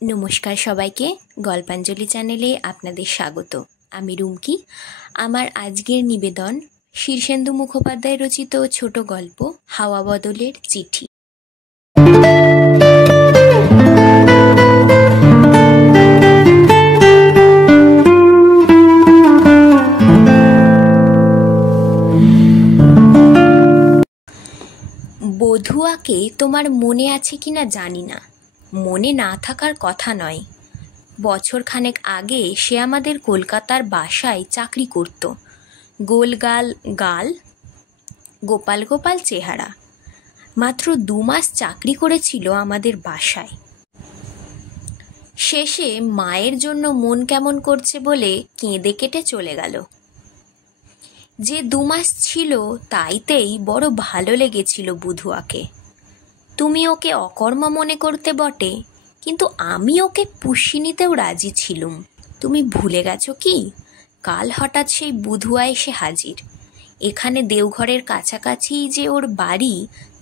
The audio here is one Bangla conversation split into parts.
নমস্কার সবাইকে, গল্পাঞ্জলি চ্যানেলে আপনাদের স্বাগত। আমি রুমকি। আমার আজকের নিবেদন শীর্ষেন্দু মুখোপাধ্যায় রচিত ছোট গল্প হাওয়া বদলের চিঠি। বধুয়াকে তোমার মনে আছে কিনা জানি না, মনে না থাকার কথা নয়। বছরখানেক আগে সে আমাদের কলকাতার বাসায় চাকরি করত। গোলগাল গাল, গোপাল গোপাল চেহারা। মাত্র 2 মাস চাকরি করেছিল আমাদের বাসায়। শেষে মায়ের জন্য মন কেমন করছে বলে কেঁদে কেটে চলে গেল। যে 2 মাস ছিল তাইতেই বড় ভালো লেগেছিল বুধুয়াকে। তুমি ওকে অকর্মা মনে করতে বটে, কিন্তু আমি ওকে পুষিয়ে নিতেও রাজি ছিলুম। তুমি ভুলে গেছো কি? কাল হঠাৎ সেই বুধুয়া এসে হাজির। এখানে দেওঘরের কাছাকাছি যে ওর বাড়ি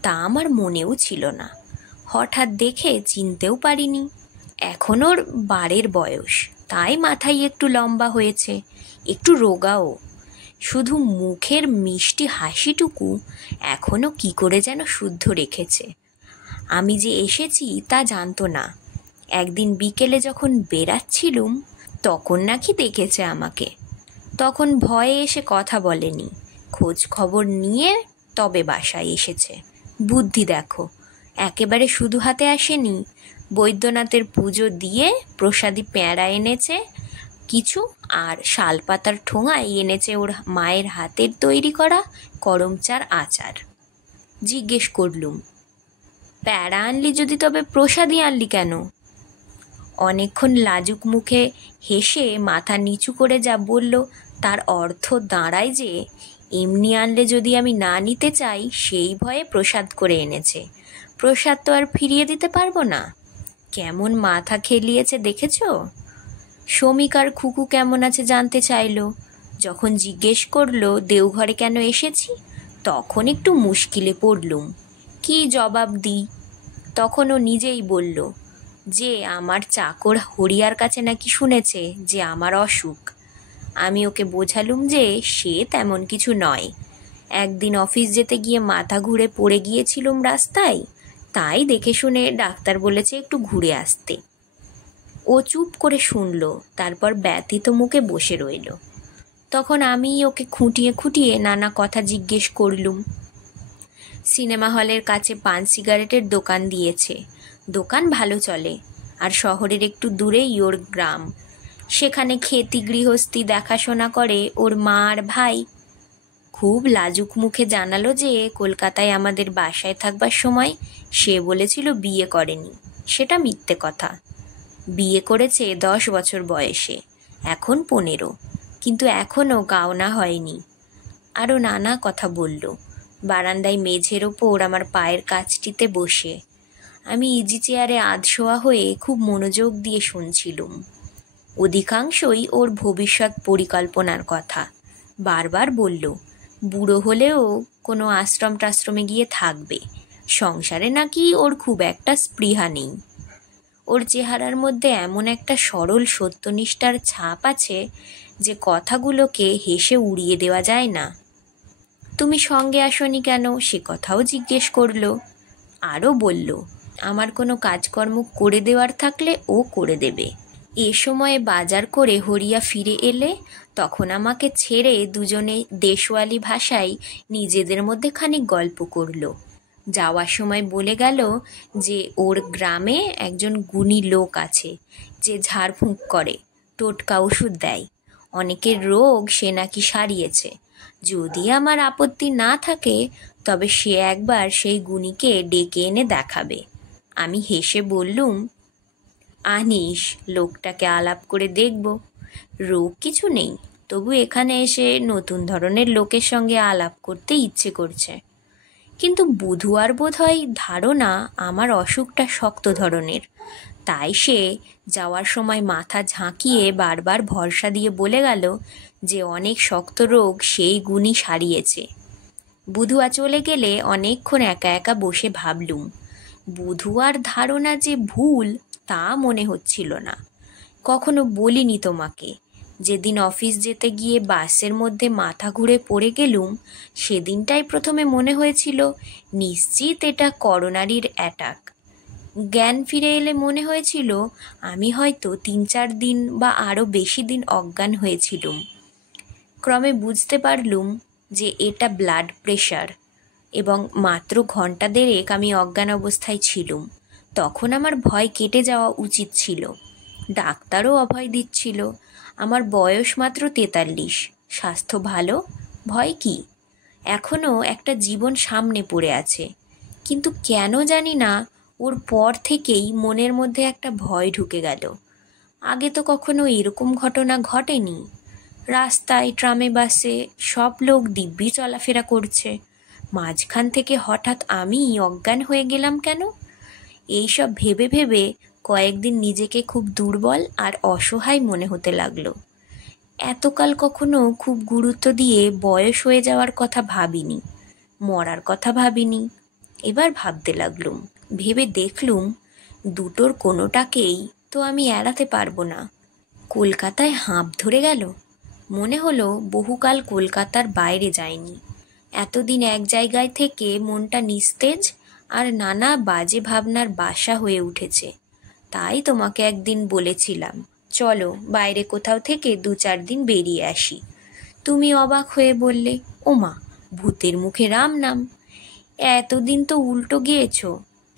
তা আমার মনেও ছিল না। হঠাৎ দেখে চিনতেও পারিনি। এখন ওর 12 বয়স, তাই মাথায় একটু লম্বা হয়েছে, একটু রোগাও। শুধু মুখের মিষ্টি হাসিটুকু এখনো কি করে যেন শুদ্ধ রেখেছে। আমি যে এসেছি তা জানতো না। একদিন বিকেলে যখন বেরাচ্ছিলুম তখন নাকি দেখেছে আমাকে। তখন ভয়ে এসে কথা বলেনি, খোঁজ খবর নিয়ে তবে বাসায় এসেছে। বুদ্ধি দেখো, একেবারে শুধু হাতে আসেনি। বৈদ্যনাথের পুজো দিয়ে প্রসাদী পেঁড়া এনেছে কিছু, আর শালপাতার ঠোঙায় এনেছে ওর মায়ের হাতের তৈরি করা করমচার আচার। জিজ্ঞেস করলুম, প্যাড়া আনলি যদি তবে প্রসাদই আনলি কেন? অনেকক্ষণ লাজুক মুখে হেসে মাথা নিচু করে যা বলল তার অর্থ দাঁড়ায় যে এমনি আনলে যদি আমি না নিতে চাই সেই ভয়ে প্রসাদ করে এনেছে। প্রসাদ তো আর ফিরিয়ে দিতে পারবো না। কেমন মাথা খেলিয়েছে দেখেছ? শমিক আর খুকু কেমন আছে জানতে চাইল। যখন জিজ্ঞেস করলো দেওঘরে কেন এসেছি, তখন একটু মুশকিলে পড়লুম। কি জবাব দিই? তখন ও নিজেই বলল যে আমার চাকর হরিয়ার কাছে নাকি শুনেছে যে আমার অসুখ। আমি ওকে বোঝালুম যে সে তেমন কিছু নয়। একদিন অফিস যেতে গিয়ে মাথা ঘুরে পড়ে গিয়েছিলুম রাস্তায়, তাই দেখে শুনে ডাক্তার বলেছে একটু ঘুরে আসতে। ও চুপ করে শুনল, তারপর ব্যথিত মুখে বসে রইল। তখন আমি ওকে খুঁটিয়ে খুঁটিয়ে নানা কথা জিজ্ঞেস করলুম। সিনেমা হলের কাছে পান সিগারেটের দোকান দিয়েছে। দোকান ভালো চলে, আর শহরের একটু দূরেই ওর গ্রাম। সেখানে খেতি গৃহস্থী দেখাশোনা করে ওর মা আর ভাই। খুব লাজুক মুখে জানালো যে কলকাতায় আমাদের বাসায় থাকবার সময় সে বলেছিল বিয়ে করেনি। সেটা মিথ্যে কথা। বিয়ে করেছে 10 বছর বয়সে, এখন 15, কিন্তু এখনও গাওনা হয়নি। আরও নানা কথা বলল। বারান্দায় মেঝের ওপর আমার পায়ের কাছটিতে বসে আমি ইজি চেয়ারে আধশোয়া হয়ে খুব মনোযোগ দিয়ে শুনছিলুম। অধিকাংশই ওর ভবিষ্যৎ পরিকল্পনার কথা। বারবার বলল বুড়ো হলেও কোনো আশ্রম টাশ্রমে গিয়ে থাকবে। সংসারে নাকি ওর খুব একটা স্পৃহা নেই। ওর চেহারার মধ্যে এমন একটা সরল সত্যনিষ্ঠার ছাপ আছে যে কথাগুলোকে হেসে উড়িয়ে দেওয়া যায় না। তুমি সঙ্গে আসনি কেন সে কথাও জিজ্ঞেস করলো। আরও বলল আমার কোনো কাজকর্ম করে দেওয়ার থাকলে ও করে দেবে। এ সময়ে বাজার করে হরিয়া ফিরে এলে তখন আমাকে ছেড়ে দুজনে দেশওয়ালি ভাষায় নিজেদের মধ্যে খানিক গল্প করলো। যাওয়ার সময় বলে গেল যে ওর গ্রামে একজন গুণী লোক আছে যে ঝাড়ফুঁক করে, টোটকা ওষুধ দেয়। অনেকের রোগ সে নাকি সারিয়েছে। যদি আমার আপত্তি না থাকে তবে সে একবার সেই গুণীকে ডেকে এনে দেখাবে। আমি হেসে বললুম, আনিস, লোকটাকে আলাপ করে দেখব। রোগ কিছু নেই, তবু এখানে এসে নতুন ধরনের লোকের সঙ্গে আলাপ করতে ইচ্ছে করছে। কিন্তু বুধুয়ার বোধহয় ধারণা আমার অসুখটা শক্ত ধরনের, তাই সে যাওয়ার সময় মাথা ঝাঁকিয়ে বারবার ভরসা দিয়ে বলে গেল যে অনেক শক্ত রোগ সেই গুণী সারিয়েছে। বুধুয়া চলে গেলে অনেকক্ষণ একা একা বসে ভাবলুম, বুধুয়ার ধারণা যে ভুল তা মনে হচ্ছিল না। কখনো বলিনি তোমাকে, যেদিন অফিস যেতে গিয়ে বাসের মধ্যে মাথা ঘুরে পড়ে গেলুম, সেদিনটাই প্রথমে মনে হয়েছিল নিশ্চিত এটা করোনারির অ্যাটাক। জ্ঞান ফিরে এলে মনে হয়েছিল আমি হয়তো 3-4 দিন বা আরও বেশি দিন অজ্ঞান হয়েছিলুম। ক্রমে বুঝতে পারলুম যে এটা ব্লাড প্রেশার, এবং মাত্র ঘন্টা দেড়েক আমি অজ্ঞান অবস্থায় ছিলুম। তখন আমার ভয় কেটে যাওয়া উচিত ছিল। ডাক্তারও অভয় দিচ্ছিল। আমার বয়স মাত্র 43, স্বাস্থ্য ভালো, ভয় কি? এখনও একটা জীবন সামনে পড়ে আছে। কিন্তু কেন জানি না, ওর পর থেকেই মনের মধ্যে একটা ভয় ঢুকে গেল। আগে তো কখনো এরকম ঘটনা ঘটেনি। রাস্তায়, ট্রামে, বাসে সব লোক দিব্যি চলাফেরা করছে, মাঝখান থেকে হঠাৎ আমি অজ্ঞান হয়ে গেলাম কেন? এইসব ভেবে ভেবে কয়েকদিন নিজেকে খুব দুর্বল আর অসহায় মনে হতে লাগলো। এতকাল কখনো খুব গুরুত্ব দিয়ে বয়স হয়ে যাওয়ার কথা ভাবিনি, মরার কথা ভাবিনি। এবার ভাবতে লাগলুম। ভেবে দেখলুম দুটোর কোনোটাকেই তো আমি এড়াতে পারবো না। কলকাতায় হাঁপ ধরে গেল। মনে হলো বহুকাল কলকাতার বাইরে যায়নি। এতদিন এক জায়গায় থেকে মনটা নিস্তেজ আর নানা বাজে ভাবনার বাসা হয়ে উঠেছে। তাই তোমাকে একদিন বলেছিলাম, চলো বাইরে কোথাও থেকে 2-4 দিন বেরিয়ে আসি। তুমি অবাক হয়ে বললে, ওমা, ভূতের মুখে রাম নাম। এতদিন তো উল্টো গিয়েছ।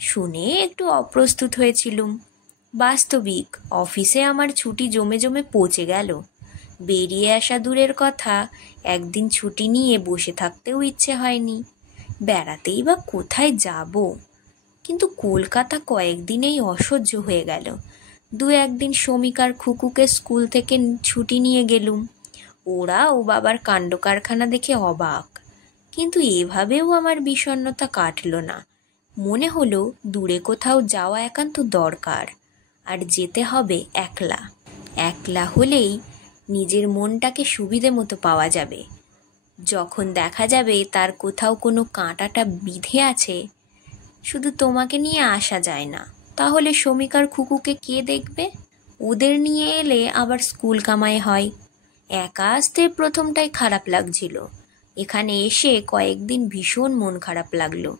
শুনে একটু অপ্রস্তুত হয়েছিলুম। বাস্তবিক অফিসে আমার ছুটি জমে জমে পচে গেল। বেরিয়ে আসা দূরের কথা, একদিন ছুটি নিয়ে বসে থাকতেও ইচ্ছে হয়নি। বেড়াতেই বা কোথায় যাব? কিন্তু কলকাতা কয়েকদিনেই অসহ্য হয়ে গেল। 2-1 দিন শমিকার খুকুকে স্কুল থেকে ছুটি নিয়ে গেলুম। ওরা ও বাবার কাণ্ড কারখানা দেখে অবাক। কিন্তু এভাবেও আমার বিষণ্ণতা কাটল না। মনে হলো দূরে কোথাও যাওয়া একান্ত দরকার, আর যেতে হবে একলা। একলা হলেই নিজের মনটাকে সুবিধে মতো পাওয়া যাবে। যখন দেখা যাবে তার কোথাও কোনো কাঁটাটা বিঁধে আছে, শুধু তোমাকে নিয়ে আসা যায় না, তাহলে শমিকার খুকুকে কে দেখবে? ওদের নিয়ে এলে আবার স্কুল কামাই হয়। একা আসতে প্রথমটাই খারাপ লাগছিল। এখানে এসে কয়েকদিন ভীষণ মন খারাপ লাগলো।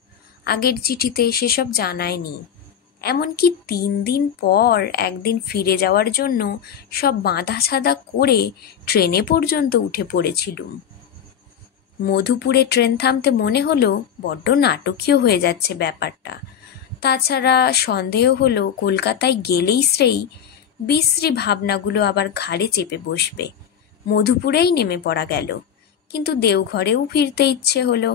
আগের চিঠিতে সেসব জানায়নি। এমনকি 3 দিন পর একদিন ফিরে যাওয়ার জন্য সব বাঁধা ছাদা করে ট্রেনে পর্যন্ত উঠে পড়েছিলুম। মধুপুরে ট্রেন থামতে মনে হলো বড্ড নাটকীয় হয়ে যাচ্ছে ব্যাপারটা। তাছাড়া সন্দেহ হলো কলকাতায় গেলেই বিশ্রী ভাবনাগুলো আবার ঘাড়ে চেপে বসবে। মধুপুরেই নেমে পড়া গেল। কিন্তু দেওঘরেও ফিরতে ইচ্ছে হলো।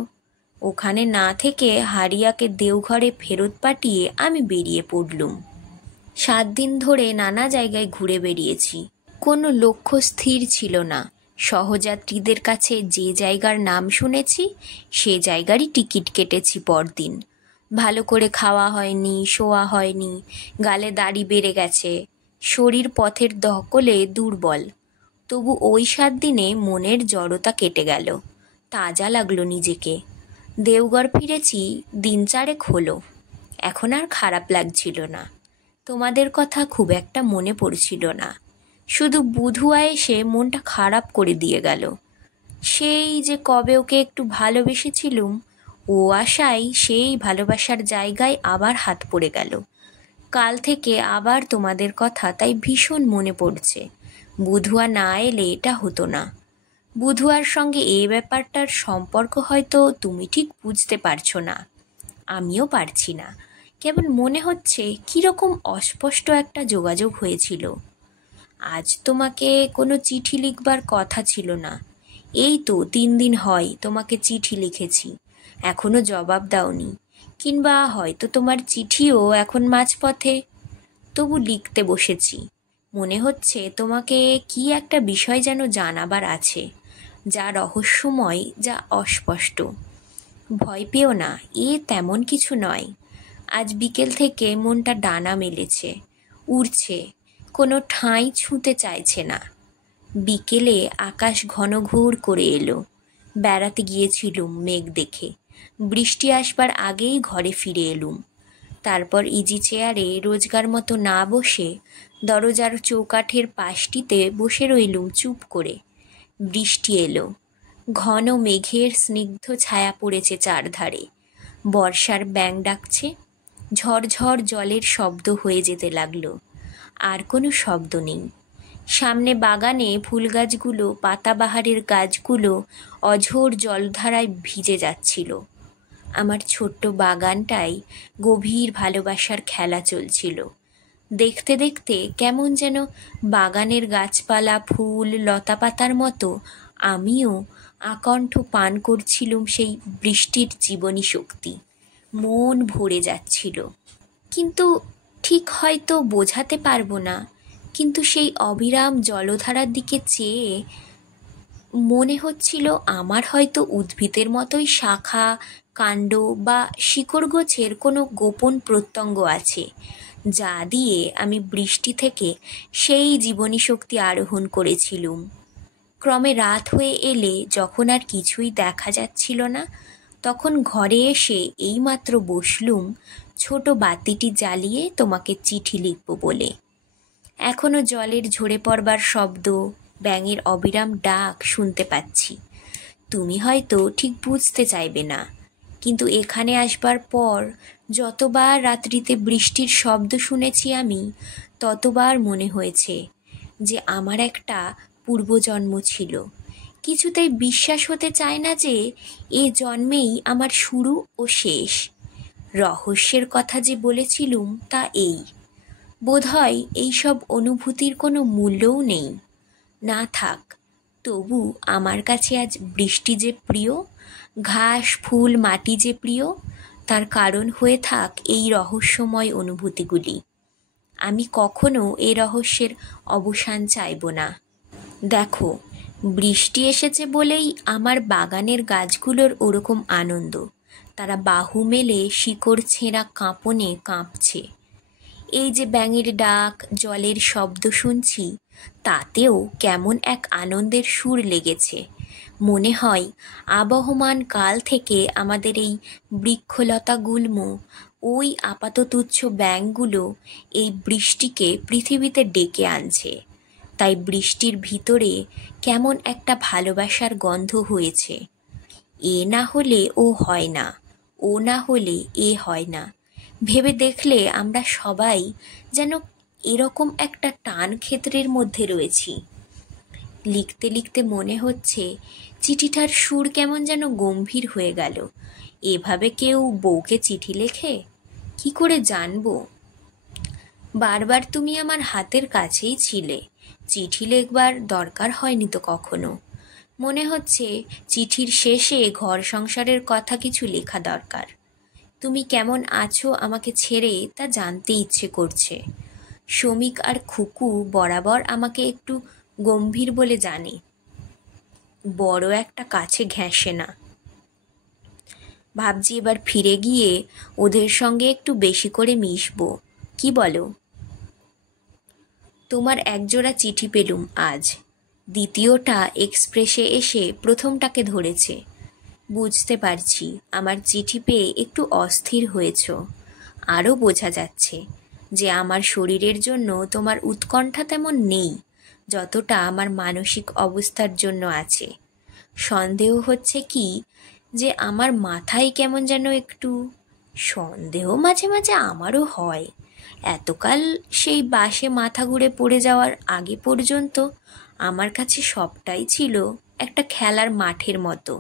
ওখানে না থেকে হারিয়াকে দেওঘরে ফেরত পাঠিয়ে আমি বেরিয়ে পড়লুম। 7 দিন ধরে নানা জায়গায় ঘুরে বেরিয়েছি। কোনো লক্ষ্য স্থির ছিল না। সহযাত্রীদের কাছে যে জায়গার নাম শুনেছি সে জায়গারই টিকিট কেটেছি পরদিন। ভালো করে খাওয়া হয়নি, শোয়া হয়নি, গালে দাড়ি বেড়ে গেছে, শরীর পথের ধকলে দুর্বল। তবু ওই 7 দিনে মনের জড়তা কেটে গেল। তাজা লাগলো নিজেকে। দেওঘর ফিরেছি 3-4 হলো। এখন আর খারাপ লাগছিল না। তোমাদের কথা খুব একটা মনে পড়ছিল না। শুধু বুধুয়া এসে মনটা খারাপ করে দিয়ে গেল। সেই যে কবে ওকে একটু ভালোবেসেছিলুম, ও আশায় সেই ভালোবাসার জায়গায় আবার হাত পড়ে গেল। কাল থেকে আবার তোমাদের কথা তাই ভীষণ মনে পড়ছে। বুধুয়া না এলে এটা হতো না। বুধুয়ার সঙ্গে এই ব্যাপারটার সম্পর্ক হয়তো তুমি ঠিক বুঝতে পারছো না, আমিও পারছি না। কেবল মনে হচ্ছে কীরকম অস্পষ্ট একটা যোগাযোগ হয়েছিল। আজ তোমাকে কোনো চিঠি লিখবার কথা ছিল না। এই তো 3 দিন হয় তোমাকে চিঠি লিখেছি, এখনো জবাব দাওনি। কিংবা হয়তো তোমার চিঠিও এখন মাঝপথে। তবু লিখতে বসেছি। মনে হচ্ছে তোমাকে কি একটা বিষয় যেন জানাবার আছে, যা রহস্যময়, যা অস্পষ্ট। ভয় পেও না, তেমন কিছু নয়। আজ বিকেল থেকে মনটা ডানা মেলেছে, উড়ছে, কোনো ঠাঁই ছুঁতে চাইছে না। বিকেলে আকাশ ঘনঘোর করে এলো। বেড়াতে গিয়েছিলুম মেঘ দেখে। বৃষ্টি আসবার আগেই ঘরে ফিরে এলুম। তারপর ইজি চেয়ারে রোজগার মতো না বসে দরজার চৌকাঠের পাশটিতে বসে রইলুম চুপ করে। বৃষ্টি এলো। ঘন মেঘের স্নিগ্ধ ছায়া পড়েছে চারধারে। বর্ষার ব্যাঙ ডাকছে। ঝরঝর জলের শব্দ হয়ে যেতে লাগলো। আর কোনো শব্দ নেই। সামনে বাগানে ফুল গাছগুলো, পাতাবাহারের গাছগুলো অঝোর জলধারায় ভিজে যাচ্ছিল। আমার ছোট্ট বাগানটায় গভীর ভালোবাসার খেলা চলছিল। দেখতে দেখতে কেমন যেন বাগানের গাছপালা, ফুল, লতাপাতার মতো আমিও আকণ্ঠ পান করছিলুম সেই বৃষ্টির জীবনী শক্তি। মন ভরে যাচ্ছিল। কিন্তু ঠিক হয়তো বোঝাতে পারবো না, কিন্তু সেই অবিরাম জলধারার দিকে চেয়ে মনে হচ্ছিল আমার হয়তো উদ্ভিদের মতোই শাখা, কাণ্ড বা শিকড় গোছের কোনো গোপন প্রত্যঙ্গ আছে, যা দিয়ে আমি বৃষ্টি থেকে সেই জীবনী শক্তি আরোহণ করেছিলুম। ক্রমে রাত হয়ে এলে, যখন আর কিছুই দেখা যাচ্ছিল না, তখন ঘরে এসে এইমাত্র বসলুম ছোট বাতিটি জ্বালিয়ে তোমাকে চিঠি লিখব বলে। এখনো জলের ঝরে পড়বার শব্দ, ব্যাঙের অবিরাম ডাক শুনতে পাচ্ছি। তুমি হয়তো ঠিক বুঝতে চাইবে না, কিন্তু এখানে আসবার পর যতবার রাত্রিতে বৃষ্টির শব্দ শুনেছি আমি, ততবার মনে হয়েছে যে আমার একটা পূর্বজন্ম ছিল। কিছুতেই বিশ্বাস হতে চায় না যে এ জন্মেই আমার শুরু ও শেষ। রহস্যের কথা যে বলেছিলুম তা এই। বোধহয় এইসব অনুভূতির কোনো মূল্যও নেই। না থাক, তবু আমার কাছে আজ বৃষ্টি যে প্রিয়, ঘাস, ফুল, মাটি যে প্রিয়, তার কারণ হয়ে থাক এই রহস্যময় অনুভূতিগুলি। আমি কখনো এ রহস্যের অবসান চাইব না। দেখো, বৃষ্টি এসেছে বলেই আমার বাগানের গাছগুলোর ওরকম আনন্দ। তারা বাহু মেলে শিকড় ছেঁড়া কাঁপনে কাঁপছে। এই যে ব্যাঙের ডাক, জলের শব্দ শুনছি, তাতেও কেমন এক আনন্দের সুর লেগেছে। মনে হয় আবহমান কাল থেকে আমাদের এই বৃক্ষলতা গুল্ম, ওই আপাততুচ্ছ ব্যাঙগুলো এই বৃষ্টিকে পৃথিবীতে ডেকে আনছে। তাই বৃষ্টির ভিতরে কেমন একটা ভালোবাসার গন্ধ হয়েছে। এ না হলে ও হয় না, ও না হলে এ হয় না। ভেবে দেখলে আমরা সবাই যেন এরকম একটা টান ক্ষেত্রের মধ্যে রয়েছি। লিখতে লিখতে মনে হচ্ছে চিঠিটার সুর কেমন যেন গম্ভীর হয়ে গেল। এভাবে কেউ বউকে চিঠি লেখে? কি করে জানবো? বারবার তুমি আমার হাতের কাছেই ছিলে, চিঠি লেখবার দরকার হয়নি তো কখনো। মনে হচ্ছে চিঠির শেষে ঘর সংসারের কথা কিছু লেখা দরকার। তুমি কেমন আছো আমাকে ছেড়ে তা জানতে ইচ্ছে করছে। শমিক আর খুকু বরাবর আমাকে একটু গম্ভীর বলে জানে, বড় একটা কাছে ঘেঁষে না। ভাবছি এবার ফিরে গিয়ে ওদের সঙ্গে একটু বেশি করে মিশবো। কি বলো? তোমার একজোড়া চিঠি পেলুম আজ। দ্বিতীয়টা এক্সপ্রেসে এসে প্রথমটাকে ধরেছে। বুঝতে পারছি আমার চিঠি পেয়ে একটু অস্থির হয়েছ। আরও বোঝা যাচ্ছে যে আমার শরীরের জন্য তোমার উৎকণ্ঠা তেমন নেই যতটা আমার মানসিক অবস্থার জন্য আছে। সন্দেহ হচ্ছে কি যে আমার মাথায় কেমন যেন একটু সন্দেহ মাঝে মাঝে আমারও হয়। এতকাল সেই বাসে মাথা ঘুরে পড়ে যাওয়ার আগে পর্যন্ত আমার কাছে সবটাই ছিল একটা খেলার মাঠের মতো,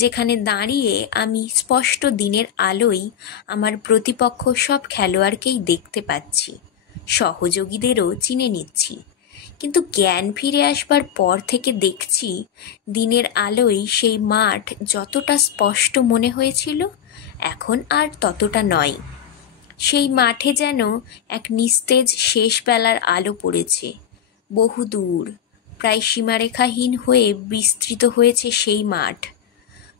যেখানে দাঁড়িয়ে আমি স্পষ্ট দিনের আলোয় আমার প্রতিপক্ষ সব খেলোয়াড়কেই দেখতে পাচ্ছি, সহযোগীদেরও চিনে নিচ্ছি। কিন্তু জ্ঞান ফিরে আসবার পর থেকে দেখছি দিনের আলোয় সেই মাঠ যতটা স্পষ্ট মনে হয়েছিল এখন আর ততটা নয়। সেই মাঠে যেন এক নিস্তেজ শেষ বেলার আলো পড়েছে। বহু দূর, প্রায় সীমারেখাহীন হয়ে বিস্তৃত হয়েছে সেই মাঠ।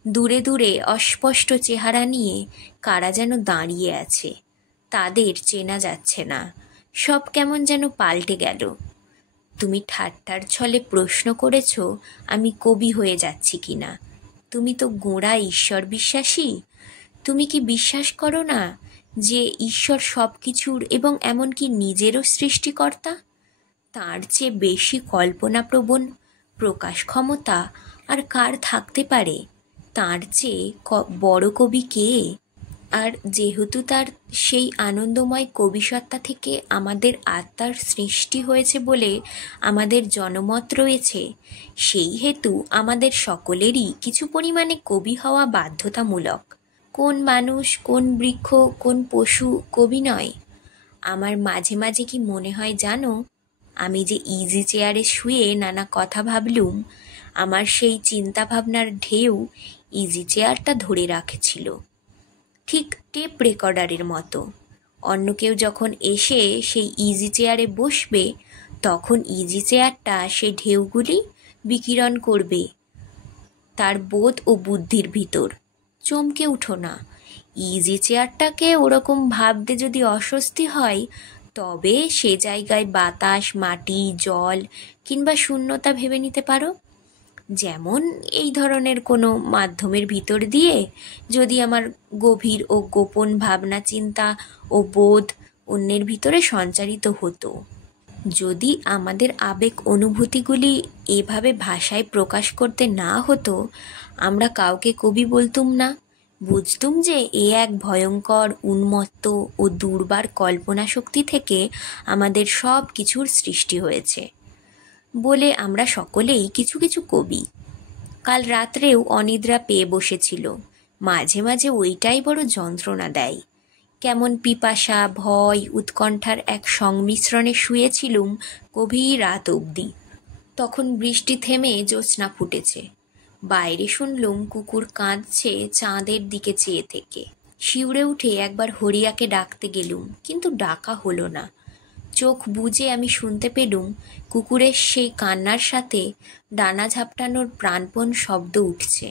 দূরে দূরে অস্পষ্ট চেহারা নিয়ে কারা যেন দাঁড়িয়ে আছে, তাদের চেনা যাচ্ছে না। সব কেমন যেন পাল্টে গেল। তুমি ঠাট্টার ছলে প্রশ্ন করেছ আমি কবি হয়ে যাচ্ছি কিনা। তুমি তো গোঁড়া ঈশ্বর বিশ্বাসী। তুমি কি বিশ্বাস করো না যে ঈশ্বর সব কিছুর এবং এমনকি নিজেরও সৃষ্টিকর্তা, তার চেয়ে বেশি কল্পনাপ্রবণ প্রকাশ ক্ষমতা আর কার থাকতে পারে? তার চেয়ে বড় কবি কে? আর যেহেতু তার সেই আনন্দময় কবিসত্তা থেকে আমাদের আত্মার সৃষ্টি হয়েছে বলে আমাদের জনমত রয়েছে, সেই হেতু আমাদের সকলেরই কিছু পরিমাণে কবি হওয়া বাধ্যতামূলক। কোন মানুষ, কোন বৃক্ষ, কোন পশু কবি নয়? আমার মাঝে মাঝে কি মনে হয় জানো, আমি যে ইজি চেয়ারে শুয়ে নানা কথা ভাবলুম, আমার সেই চিন্তা ভাবনার ঢেউ ইজি চেয়ারটা ধরে রাখছিল, ঠিক টেপ রেকর্ডারের মতো। অন্য কেউ যখন এসে সেই ইজি চেয়ারে বসবে, তখন ইজি চেয়ারটা সেই ঢেউগুলি বিকিরণ করবে তার বোধ ও বুদ্ধির ভিতর। চমকে উঠো না। ইজি চেয়ারটাকে ওরকম ভাবতে যদি অস্বস্তি হয়, তবে সে জায়গায় বাতাস, মাটি, জল কিংবা শূন্যতা ভেবে নিতে পারো। যেমন এই ধরনের কোনো মাধ্যমের ভিতর দিয়ে যদি আমার গভীর ও গোপন ভাবনা, চিন্তা ও বোধ অন্যের ভিতরে সঞ্চারিত হতো, যদি আমাদের আবেগ অনুভূতিগুলি এভাবে ভাষায় প্রকাশ করতে না হতো, আমরা কাউকে কবি বলতুম না। বুঝতুম যে এ এক ভয়ঙ্কর, উন্মত্ত ও দুর্বার কল্পনা শক্তি থেকে আমাদের সব কিছুর সৃষ্টি হয়েছে বলে আমরা সকলেই কিছু কিছু কবি। কাল রাত্রেও অনিদ্রা পেয়ে বসেছিল। মাঝে মাঝে ওইটাই বড় যন্ত্রণা দেয়। কেমন পিপাসা, ভয়, উৎকণ্ঠার এক সংমিশ্রণে শুয়েছিলুম গভীর রাত অবধি। তখন বৃষ্টি থেমে জ্যোৎস্না ফুটেছে। বাইরে শুনলুম কুকুর কাঁদছে চাঁদের দিকে চেয়ে থেকে। শিউরে উঠে একবার হরিয়াকে ডাকতে গেলুম, কিন্তু ডাকা হলো না। চোখ বুজে আমি শুনতে পেলুম কুকুরের সেই কান্নার সাথে ডানা ঝাপটানোর প্রাণপণ শব্দ উঠছে।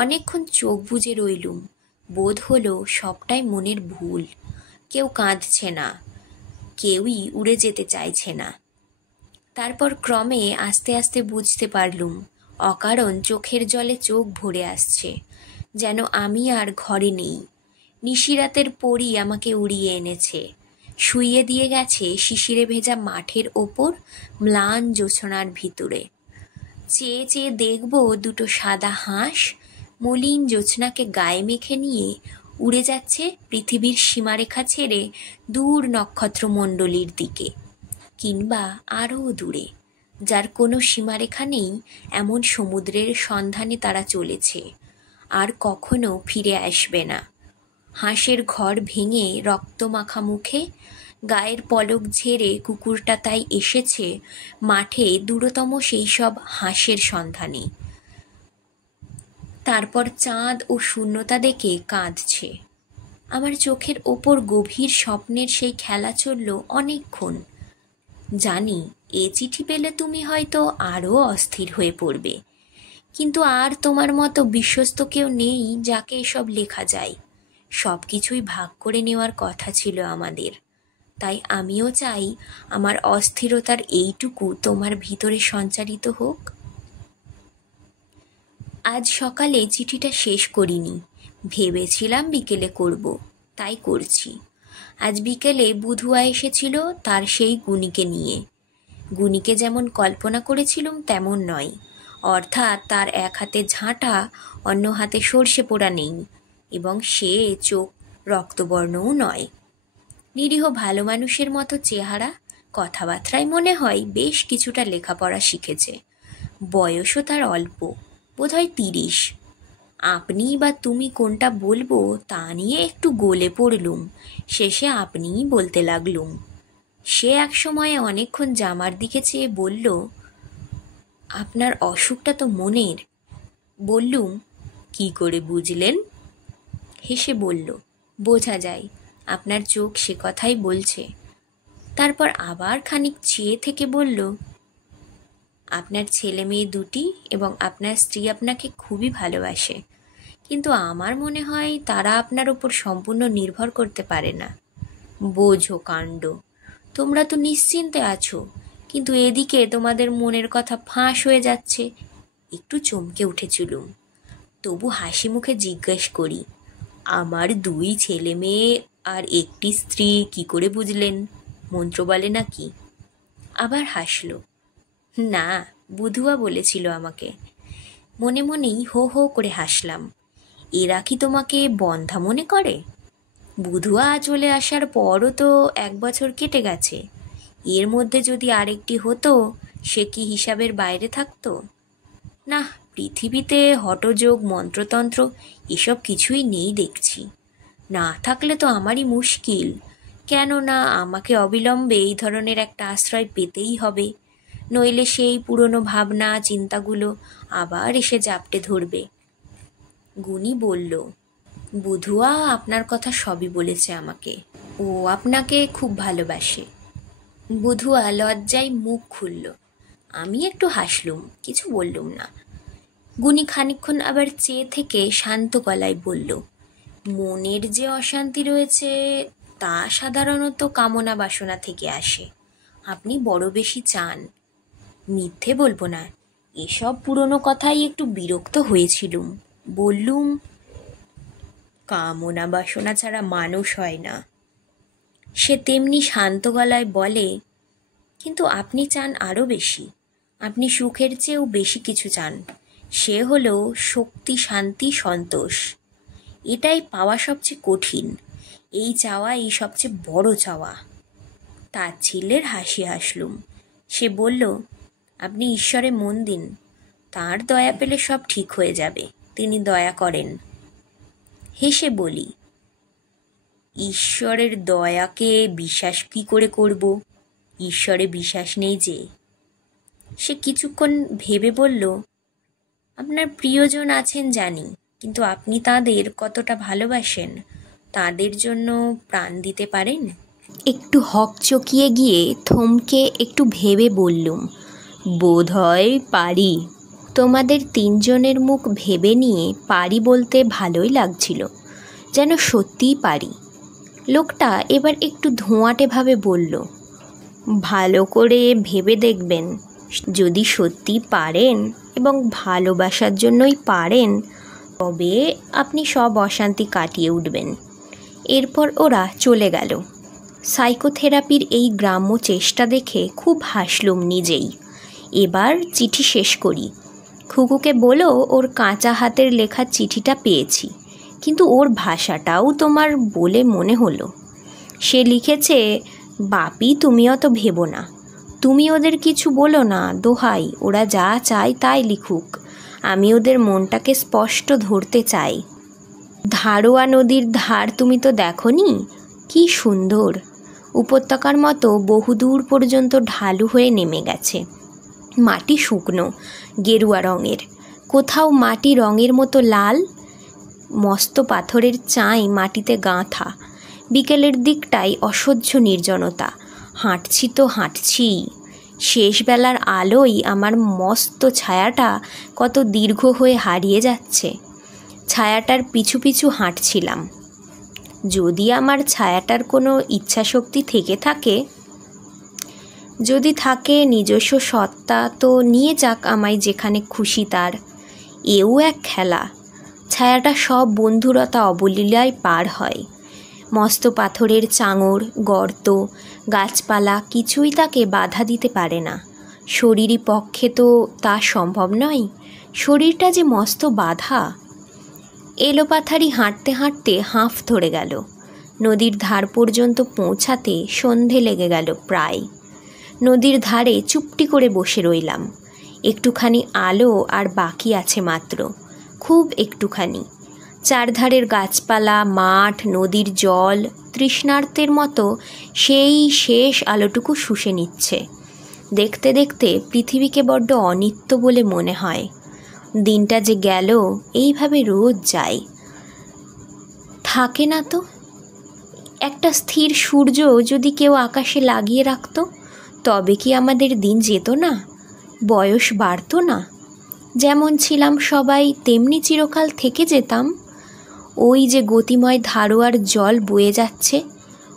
অনেকক্ষণ চোখ বুজে রইলুম। বোধ হলো সবটাই মনের ভুল। কেউ কাঁদছে না, কেউই উড়ে যেতে চাইছে না। তারপর ক্রমে আস্তে আস্তে বুঝতে পারলুম অকারণ চোখের জলে চোখ ভরে আসছে, যেন আমি আর ঘরে নেই। নিশিরাতের পরী আমাকে উড়িয়ে এনেছে, শুইয়ে দিয়ে গেছে শিশিরে ভেজা মাঠের ওপর ম্লান জোছনার ভিতরে। চেয়ে চেয়ে দেখব দুটো সাদা হাঁস মলিন জোছনাকে গায়ে মেখে নিয়ে উড়ে যাচ্ছে পৃথিবীর সীমারেখা ছেড়ে দূর নক্ষত্রমণ্ডলীর দিকে, কিংবা আরও দূরে, যার কোনো সীমারেখা নেই, এমন সমুদ্রের সন্ধানে তারা চলেছে, আর কখনো ফিরে আসবে না। হাঁসের ঘর ভেঙে রক্তমাখা মুখে গায়ের পলক ঝেড়ে কুকুরটা তাই এসেছে মাঠে দূরতম সেই সব হাঁসের সন্ধানে। তারপর চাঁদ ও শূন্যতা দেখে কাঁদছে। আমার চোখের ওপর গভীর স্বপ্নের সেই খেলা চলল অনেকক্ষণ। জানি এ চিঠি পেলে তুমি হয়তো আরও অস্থির হয়ে পড়বে, কিন্তু আর তোমার মতো বিশ্বস্ত কেউ নেই যাকে এসব লেখা যায়। সব কিছুই ভাগ করে নেওয়ার কথা ছিল আমাদের, তাই আমিও চাই আমার অস্থিরতার এইটুকু তোমার ভিতরে সঞ্চারিত হোক। আজ সকালে চিঠিটা শেষ করিনি, ভেবেছিলাম বিকেলে করব, তাই করছি। আজ বিকেলে বুধুয়া এসেছিল তার সেই গুণীকে নিয়ে। গুণীকে যেমন কল্পনা করেছিলুম তেমন নয়, অর্থাৎ তার এক হাতে ঝাঁটা, অন্য হাতে সর্ষে পোড়া নেই, এবং সে চোখ রক্তবর্ণও নয়। নিরীহ ভালো মানুষের মতো চেহারা, কথাবার্তায় মনে হয় বেশ কিছুটা লেখাপড়া শিখেছে। বয়সও তার অল্প, বোধহয় 30। আপনি বা তুমি কোনটা বলবো তা নিয়ে একটু গলে পড়লুম, শেষে আপনিই বলতে লাগলুম। সে এক সময়ে অনেকক্ষণ জামার দিকে চেয়ে বলল, আপনার অসুখটা তো মনের। বললুম, কি করে বুঝলেন? হেসে বলল, বোঝা যায়, আপনার চোখ সে কথাই বলছে। তারপর আবার খানিক চেয়ে থেকে বলল, আপনার ছেলে মেয়ে দুটি এবং আপনার স্ত্রী আপনাকে খুবই ভালোবাসে, কিন্তু আমার মনে হয় তারা আপনার উপর সম্পূর্ণ নির্ভর করতে পারে না। বোঝো কাণ্ড, তোমরা তো নিশ্চিন্তে আছো, কিন্তু এদিকে তোমাদের মনের কথা ফাঁস হয়ে যাচ্ছে। একটু চমকে উঠেছিলুম, তবু হাসি মুখে জিজ্ঞেস করি, আমার 2 ছেলে মেয়ে আর একটি স্ত্রী কি করে বুঝলেন? মন্ত্র বলে নাকি? আবার হাসল। না, বুধুয়া বলেছিল আমাকে। মনে মনেই হো হো করে হাসলাম। এরা কি তোমাকে বন্ধা মনে করে? বুধুয়া চলে আসার পরও তো 1 বছর কেটে গেছে। এর মধ্যে যদি আরেকটি হতো, সে কি হিসাবের বাইরে থাকতো? না, পৃথিবীতে হঠযোগ, মন্ত্রতন্ত্র এসব কিছুই নেই দেখছি। না থাকলে তো আমারই মুশকিল। কেননা আমাকে অবিলম্বে এই ধরনের একটা আশ্রয় পেতেই হবে, নইলে সেই পুরনো ভাবনা চিন্তাগুলো আবার এসে জাপটে ধরবে। গুনি বলল, বুধুয়া আপনার কথা সবই বলেছে আমাকে। ও আপনাকে খুব ভালোবাসে। বুধুয়া লজ্জায় মুখ খুলল। আমি একটু হাসলুম, কিছু বললুম না। গুনি খানিকক্ষণ আবার চেয়ে থেকে শান্ত গলায় বলল, মনের যে অশান্তি রয়েছে তা সাধারণত কামনা বাসনা থেকে আসে। আপনি বড় বেশি চান। মিথ্যে বলবো না, এসব পুরনো কথাই একটু বিরক্ত হয়েছিলুম। বললুম, কামনা বাসনা ছাড়া মানুষ হয় না। সে তেমনি শান্ত গলায় বলে, কিন্তু আপনি চান আরও বেশি। আপনি সুখের চেয়েও বেশি কিছু চান। সে হলো শক্তি, শান্তি, সন্তোষ। এটাই পাওয়া সবচেয়ে কঠিন। এই চাওয়াই সবচেয়ে বড় চাওয়া। তাচ্ছিল্যের হাসি হাসলুম। সে বলল, আপনি ঈশ্বরে মন দিন, তাঁর দয়া পেলে সব ঠিক হয়ে যাবে। তিনি দয়া করেন। হেসে বলি, ঈশ্বরের দয়াকে বিশ্বাস কি করে করব? ঈশ্বরে বিশ্বাস নেই যে। সে কিছুক্ষণ ভেবে বলল, আপনার প্রিয়জন আছেন জানি, কিন্তু আপনি তাদের কতটা ভালোবাসেন? তাদের জন্য প্রাণ দিতে পারেন? একটু হকচকিয়ে গিয়ে থমকে একটু ভেবে বললুম, বোধ হয় পারি। তোমাদের 3জনের মুখ ভেবে নিয়ে পারি বলতে ভালোই লাগছিল, যেন সত্যিই পারি। লোকটা এবার একটু ধোঁয়াটে বলল, ভালো করে ভেবে দেখবেন। যদি সত্যি পারেন এবং ভালোবাসার জন্যই পারেন, তবে আপনি সব অশান্তি কাটিয়ে উঠবেন। এরপর ওরা চলে গেল। সাইকোথেরাপির এই গ্রাম্য চেষ্টা দেখে খুব হাসলুম নিজেই। এবার চিঠি শেষ করি। খুকুকে বলো ওর কাঁচা হাতের লেখা চিঠিটা পেয়েছি, কিন্তু ওর ভাষাটাও তোমার বলে মনে হলো। সে লিখেছে, বাপি তুমি অত ভেবো না, তুমি ওদের কিছু বলো না, দোহাই, ওরা যা চায় তাই লিখুক। আমি ওদের মনটাকে স্পষ্ট ধরতে চাই। ধারোয়া নদীর ধার তুমি তো দেখোনি? কি সুন্দর! উপত্যকার মতো বহুদূর পর্যন্ত ঢালু হয়ে নেমে গেছে। মাটি শুকনো, গেরুয়া রঙের, কোথাও মাটি রঙের মতো লাল। মস্ত পাথরের চাঁই মাটিতে গাঁথা। বিকেলের দিকটায় অসহ্য নির্জনতা। হাঁটছি তো হাঁটছি, শেষবেলার আলোয় আমার মস্ত ছায়াটা কত দীর্ঘ হয়ে হারিয়ে যাচ্ছে। ছায়াটার পিছু পিছু হাঁটছিলাম। যদি আমার ছায়াটার কোনো ইচ্ছাশক্তি থেকে থাকে, যদি থাকে নিজস্ব সত্তা, তো নিয়ে যাক আমায় যেখানে খুশি তার। এও এক খেলা। ছায়াটা সব বন্ধুরতা অবলীলায় পার হয়। মস্ত পাথরের চাঙড়, গর্ত, গাছপালা কিছুই তাকে বাধা দিতে পারে না। শরীরী পক্ষে তো তা সম্ভব নয়। শরীরটা যে মস্ত বাধা। এলোপাথারি হাঁটতে হাঁটতে হাঁফ ধরে গেল। নদীর ধার পর্যন্ত পৌঁছাতে সন্ধে লেগে গেল প্রায়। নদীর ধারে চুপটি করে বসে রইলাম। একটুখানি আলো আর বাকি আছে মাত্র, খুব একটুখানি। চারধারের গাছপালা, মাঠ, নদীর জল তৃষ্ণার্তের মতো সেই শেষ আলোটুকু শুষে নিচ্ছে। দেখতে দেখতে পৃথিবীকে বড্ড অনিত্য বলে মনে হয়। দিনটা যে গেল এইভাবে রোজ যায়, থাকে না তো। একটা স্থির সূর্য যদি কেউ আকাশে লাগিয়ে রাখত, তবে কি আমাদের দিন যেত না? বয়স বাড়ত না? যেমন ছিলাম সবাই তেমনি চিরকাল থেকে যেতাম। ওই যে গতিময় ধারোয়ার জল বয়ে যাচ্ছে,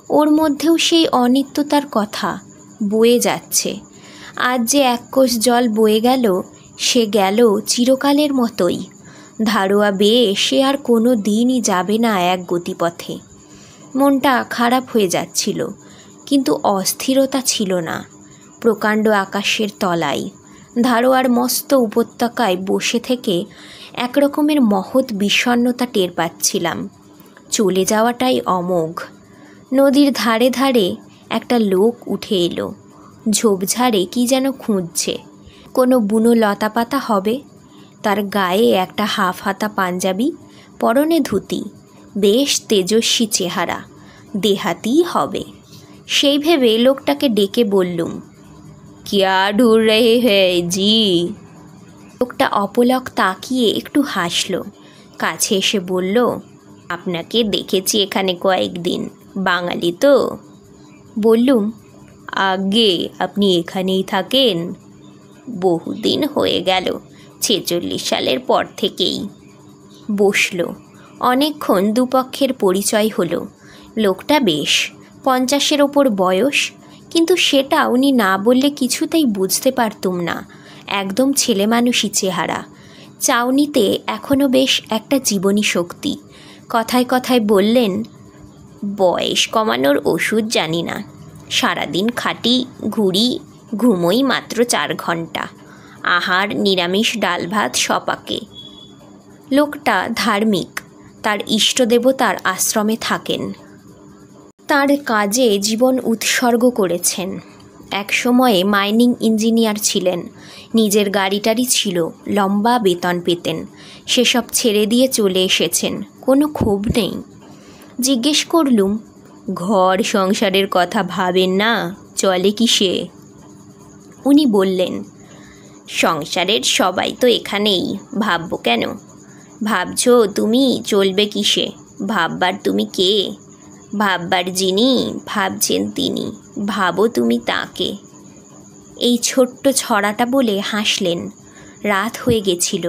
ওর মধ্যেও সেই অনিত্যতার কথা বয়ে যাচ্ছে। আজ যে এক কোষ জল বয়ে গেল, সে গেল চিরকালের মতোই। ধারোয়া বেয়ে সে আর কোনো দিনই যাবে না এক গতিপথে। মনটা খারাপ হয়ে যাচ্ছিল, কিন্তু অস্থিরতা ছিল না। প্রকাণ্ড আকাশের তলায় ধারোয়ার মস্ত উপত্যকায় বসে থেকে একরকমের মহৎ বিষণ্ণতা টের পাচ্ছিলাম। চলে যাওয়াটাই অমোঘ। নদীর ধারে ধারে একটা লোক উঠে এলো। ঝোপঝাড়ে কি যেন খুঁজছে, কোনো বুনো লতাপাতা হবে। তার গায়ে একটা হাফ হাতা পাঞ্জাবি, পরনে ধুতি, বেশ তেজস্বী চেহারা, দেহাতি হবে। সেই ভেবে লোকটাকে ডেকে বললুম, কিয়া ঢুর রহে হ্যায় জি। লোকটা অপলক তাকিয়ে একটু হাসল, কাছে এসে বলল, আপনাকে দেখেছি এখানে কয়েকদিন, বাঙালি তো? বললুম, আগে আপনি এখানেই থাকেন? বহুদিন হয়ে গেল, 46 সালের পর থেকেই। বসল। অনেকক্ষণ দুপক্ষের পরিচয় হলো। লোকটা বেশ 50-এর ওপর বয়স, কিন্তু সেটা উনি না বললে কিছুতেই বুঝতে পারতুম না। একদম ছেলে মানুষই চেহারা। চাউনিতে এখনও বেশ একটা জীবনী শক্তি। কথায় কথায় বললেন, বয়স কমানোর ওষুধ জানি না, সারাদিন খাটি, ঘুরি, ঘুমোই মাত্র 4 ঘন্টা, আহার নিরামিষ, ডাল ভাত সপাকে। লোকটা ধার্মিক, তার ইষ্টদেবতার আশ্রমে থাকেন। তার কাজে জীবন উৎসর্গ করেছেন। এক সময়ে মাইনিং ইঞ্জিনিয়ার ছিলেন, নিজের গাড়িটারি ছিল, লম্বা বেতন পেতেন। সেসব ছেড়ে দিয়ে চলে এসেছেন, কোনো ক্ষোভ নেই। জিজ্ঞেস করলুম, ঘর সংসারের কথা ভাবেন না? চলে কিসে? উনি বললেন, সংসারের সবাই তো এখানেই, ভাববো কেন? ভাবছো তুমি, চলবে কিসে? ভাববার তুমি কে? ভাববার যিনি, ভাবছেন তিনি, ভাবো তুমি তাকে। এই ছোট্ট ছড়াটা বলে হাসলেন। রাত হয়ে গেছিল।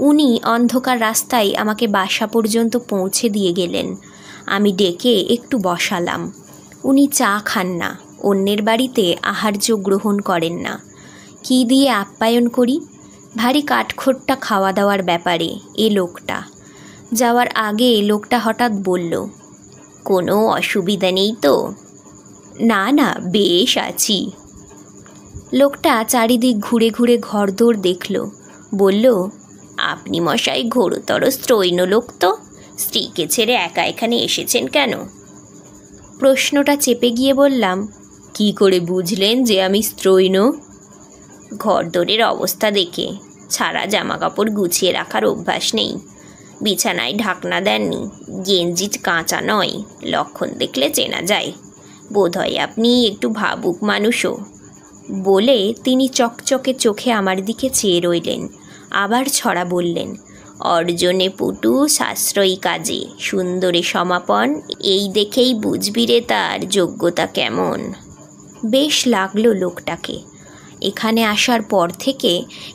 উনি অন্ধকার রাস্তায় আমাকে বাসা পর্যন্ত পৌঁছে দিয়ে গেলেন। আমি ডেকে একটু বসালাম। উনি চা খান না, অন্যের বাড়িতে আহার্য গ্রহণ করেন না। কি দিয়ে আপ্যায়ন করি? ভারী কাঠখোট্টা খাওয়া দাওয়ার ব্যাপারে এ লোকটা। যাওয়ার আগে লোকটা হঠাৎ বলল, কোনো অসুবিধা নেই তো? না না, বেশ আছি। লোকটা চারিদিক ঘুরে ঘুরে ঘরদোর দেখল, বলল, আপনি মশাই ঘোরতর স্ত্রৈণ লোক তো, স্ত্রীকে ছেড়ে একা এখানে এসেছেন কেন? প্রশ্নটা চেপে গিয়ে বললাম, কি করে বুঝলেন যে আমি স্ত্রৈণ? ঘরদোরের অবস্থা দেখে। ছাড়া জামা কাপড় গুছিয়ে রাখার অভ্যাস নেই, বিছানায় ঢাকনা দেননি, গেঞ্জি কাঁচা নয়, লক্ষণ দেখলে চেনা যায়। বোধহয় আপনি একটু ভাবুক মানুষও। বলে তিনি চকচকে চোখে আমার দিকে চেয়ে রইলেন। আবার ছড়া বললেন, অর্জনে পটু, সাশ্রয়ী কাজে, সুন্দরে সমাপন, এই দেখেই বুঝবি রে তার যোগ্যতা কেমন। বেশ লাগলো লোকটাকে। এখানে আসার পর থেকে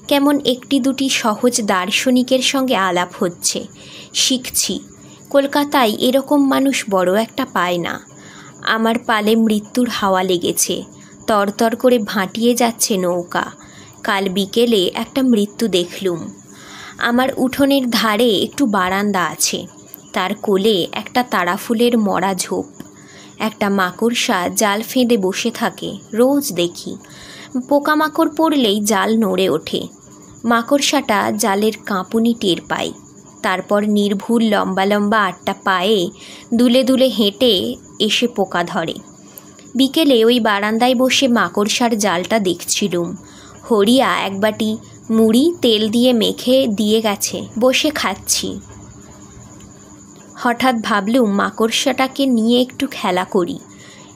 কেমন একটি দুটি সহজ দার্শনিকের সঙ্গে আলাপ হচ্ছে, শিখছি। কলকাতায় এরকম মানুষ বড় একটা পায় না। আমার পালে মৃত্যুর হাওয়া লেগেছে, তরতর করে ভাটিয়ে যাচ্ছে নৌকা। কাল বিকেলে একটা মৃত্যু দেখলুম। আমার উঠোনের ধারে একটু বারান্দা আছে, তার কোলে একটা তারাফুলের মরা ঝোপ। একটা মাকড়সা জাল ফেঁদে বসে থাকে, রোজ দেখি। পোকামাকড় পড়লেই জাল নড়ে ওঠে। মাকড়সাটা জালের কাঁপুনি টের পায়, তারপর নির্ভুল লম্বা লম্বা 8টা পায়ে দুলে দুলে হেঁটে এসে পোকা ধরে। বিকেলে ওই বারান্দায় বসে মাকড়সার জালটা দেখছিলুম। হরিয়া এক বাটি মুড়ি তেল দিয়ে মেখে দিয়ে গেছে, বসে খাচ্ছি। হঠাৎ ভাবলুম মাকড়সাটাকে নিয়ে একটু খেলা করি।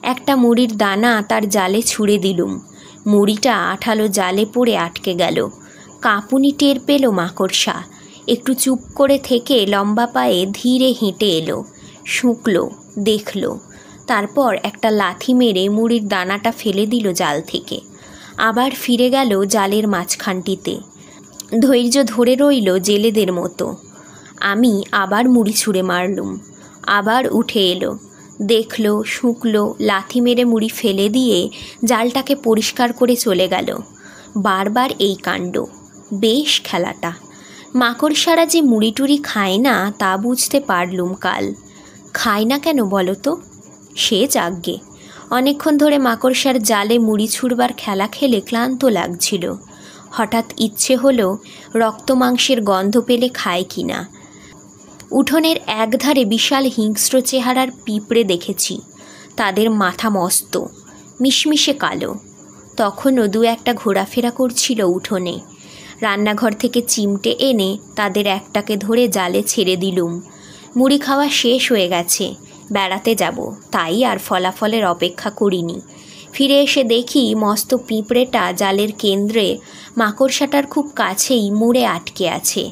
একটা মুড়ির দানা তার জালে ছুঁড়ে দিলুম। মুড়িটা আঠালো জালে পড়ে আটকে গেল। কাঁপুনি টের পেল মাকড়সা। একটু চুপ করে থেকে লম্বা পায়ে ধীরে হেঁটে এলো, শুঁকলো, দেখল, তারপর একটা লাথি মেরে মুড়ির দানাটা ফেলে দিল জাল থেকে। আবার ফিরে গেল জালের মাঝখানটিতে, ধৈর্য ধরে রইল জেলেদের মতো। আমি আবার মুড়ি ছুঁড়ে মারলুম। আবার উঠে এলো, দেখল, শুঁকলো, লাথি মেরে মুড়ি ফেলে দিয়ে জালটাকে পরিষ্কার করে চলে গেল। বারবার এই কাণ্ড। বেশ খেলাটা। মাকড়সারা যে মুড়ি টুড়ি খায় না তা বুঝতে পারলুম কাল। খায় না কেন বলো তো? সে যাগ্গে, অনেকক্ষণ ধরে মাকড়সার জালে মুড়ি ছুঁড়বার খেলা খেলে ক্লান্ত লাগছিল। হঠাৎ ইচ্ছে হলো রক্ত মাংসের গন্ধ পেলে খায় কি না। উঠোনের একধারে বিশাল হিংস্র চেহারার পিঁপড়ে দেখেছি। তাদের মাথা মস্ত, মিশমিশে কালো। তখনও দু একটা ঘোরাফেরা করছিল উঠোনে। রান্নাঘর থেকে চিমটে এনে তাদের একটাকে ধরে জালে ছেড়ে দিলুম। মুড়ি খাওয়া শেষ হয়ে গেছে, বেড়াতে যাব, তাই আর ফলাফলের অপেক্ষা করিনি। ফিরে এসে দেখি মস্ত পিঁপড়েটা জালের কেন্দ্রে মাকড়সাটার খুব কাছেই মুড়ে আটকে আছে,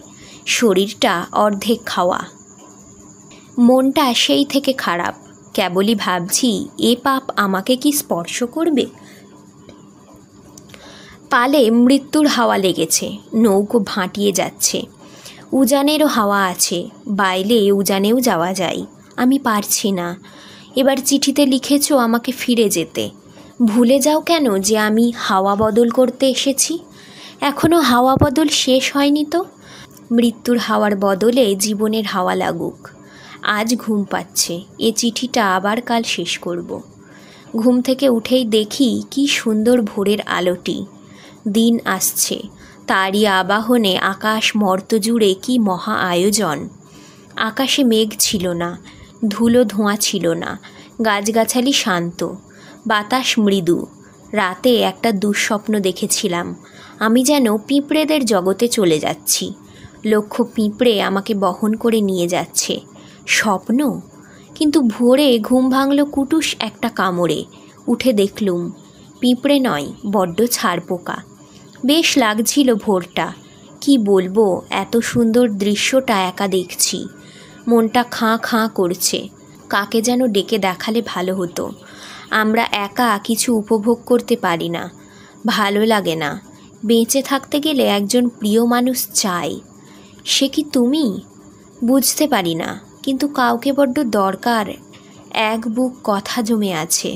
শরীরটা অর্ধেক খাওয়া। মনটা সেই থেকে খারাপ। কেবলই ভাবছি, এ পাপ আমাকে কি স্পর্শ করবে? পালে মৃত্যুর হাওয়া লেগেছে, নৌকো ভাঁটিয়ে যাচ্ছে। উজানেরও হাওয়া আছে, বাইলে উজানেও যাওয়া যায়। আমি পারছি না। এবার চিঠিতে লিখেছ আমাকে ফিরে যেতে। ভুলে যাও কেন যে আমি হাওয়া বদল করতে এসেছি? এখনও হাওয়া বদল শেষ হয়নি তো। মৃত্যুর হাওয়ার বদলে জীবনের হাওয়া লাগুক। আজ ঘুম পাচ্ছে, এ চিঠিটা আবার কাল শেষ করব। ঘুম থেকে উঠেই দেখি কি সুন্দর ভোরের আলোটি। দিন আসছে, তারই আবাহনে আকাশ মর্ত জুড়ে কি মহা আয়োজন। আকাশে মেঘ ছিল না, ধুলো ধোঁয়া ছিল না, গাছগাছালি শান্ত, বাতাস মৃদু। রাতে একটা দুঃস্বপ্ন দেখেছিলাম, আমি যেন পিঁপড়েদের জগতে চলে যাচ্ছি। লক্ষ পিঁপড়ে আমাকে বহন করে নিয়ে যাচ্ছে। স্বপ্ন? কিন্তু ভোরে ঘুম ভাঙল কুটুস একটা কামড়ে। উঠে দেখলুম পিঁপড়ে নয়, বড্ড ছারপোকা। বেশ লাগছিল ভোরটা। কি বলবো, এত সুন্দর দৃশ্যটা একা দেখছি। মনটা খাঁ খাঁ করছে। কাকে যেন ডেকে দেখালে ভালো হতো। আমরা একা কিছু উপভোগ করতে পারি না, ভালো লাগে না। বেঁচে থাকতে গেলে একজন প্রিয় মানুষ চাই। সে কি তুমি? বুঝতে পারি না, কিন্তু কাউকে বড্ড দরকার। এক বুক কথা জমে আছে।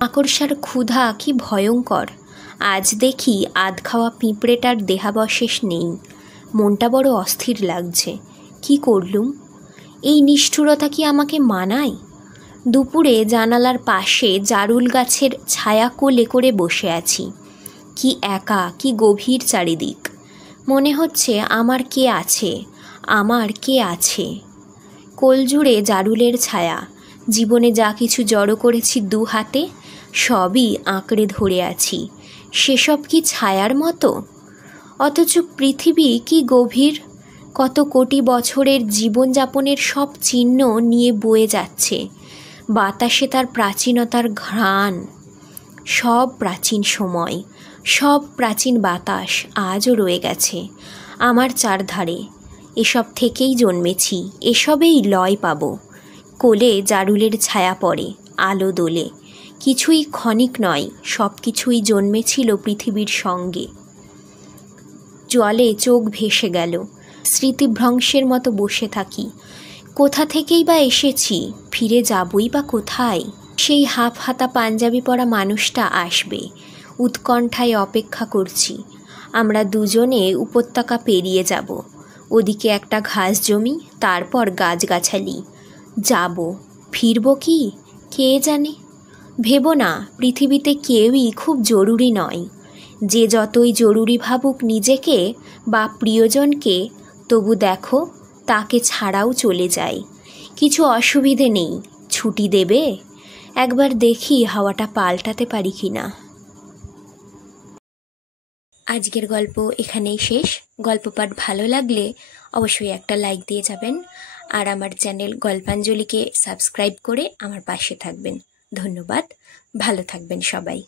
মাকড়সার ক্ষুধা কি ভয়ঙ্কর। আজ দেখি আধ খাওয়া পিঁপড়েটার দেহাবশেষ নেই। মনটা বড় অস্থির লাগছে। কি করলুম? এই নিষ্ঠুরতা কি আমাকে মানায়? দুপুরে জানালার পাশে জারুল গাছের ছায়া কোলে করে বসে আছি। কি একা, কি গভীর চারিদিক। মনে হচ্ছে আমার কে আছে, আমার কে আছে। কোলজুড়ে জারুলের ছায়া। জীবনে যা কিছু জড়ো করেছি দু হাতে, সবই আঁকড়ে ধরে আছি। সেসব কি ছায়ার মতো? অথচ পৃথিবী কি গভীর। কত কোটি বছরের জীবনযাপনের সব চিহ্ন নিয়ে বয়ে যাচ্ছে। বাতাসে তার প্রাচীনতার ঘ্রাণ। সব প্রাচীন সময়, সব প্রাচীন বাতাস আজও রয়ে গেছে আমার চারধারে। এসব থেকেই জন্মেছি, এসবেই লয় পাব। কোলে জারুলের ছায়া পড়ে, আলো দোলে। কিছুই ক্ষণিক নয়, সব কিছুই জন্মেছিল পৃথিবীর সঙ্গে। জলে চোখ ভেসে গেল। স্মৃতিভ্রংশের মতো বসে থাকি। কোথা থেকেই বা এসেছি, ফিরে যাবই বা কোথায়? সেই হাফ হাতা পাঞ্জাবি পরা মানুষটা আসবে। উৎকণ্ঠায় অপেক্ষা করছি। আমরা দুজনে উপত্যকা পেরিয়ে যাব। ওদিকে একটা ঘাস জমি, তারপর গাছগাছালি। যাব, ফিরব কি কে জানে। ভেবো না, পৃথিবীতে কেউই খুব জরুরি নয়। যে যতই জরুরি ভাবুক নিজেকে বা প্রিয়জনকে, তবু দেখো তাকে ছাড়াও চলে যায়। কিছু অসুবিধে নেই, ছুটি দেবে। একবার দেখি হাওয়াটা পাল্টাতে পারি কি না। আজকের গল্প এখানেই শেষ। গল্প পাঠ ভালো লাগলে অবশ্যই একটা লাইক দিয়ে যাবেন, আর আমার চ্যানেল গল্পাঞ্জলিকে সাবস্ক্রাইব করে আমার পাশে থাকবেন। ধন্যবাদ। ভালো থাকবেন সবাই।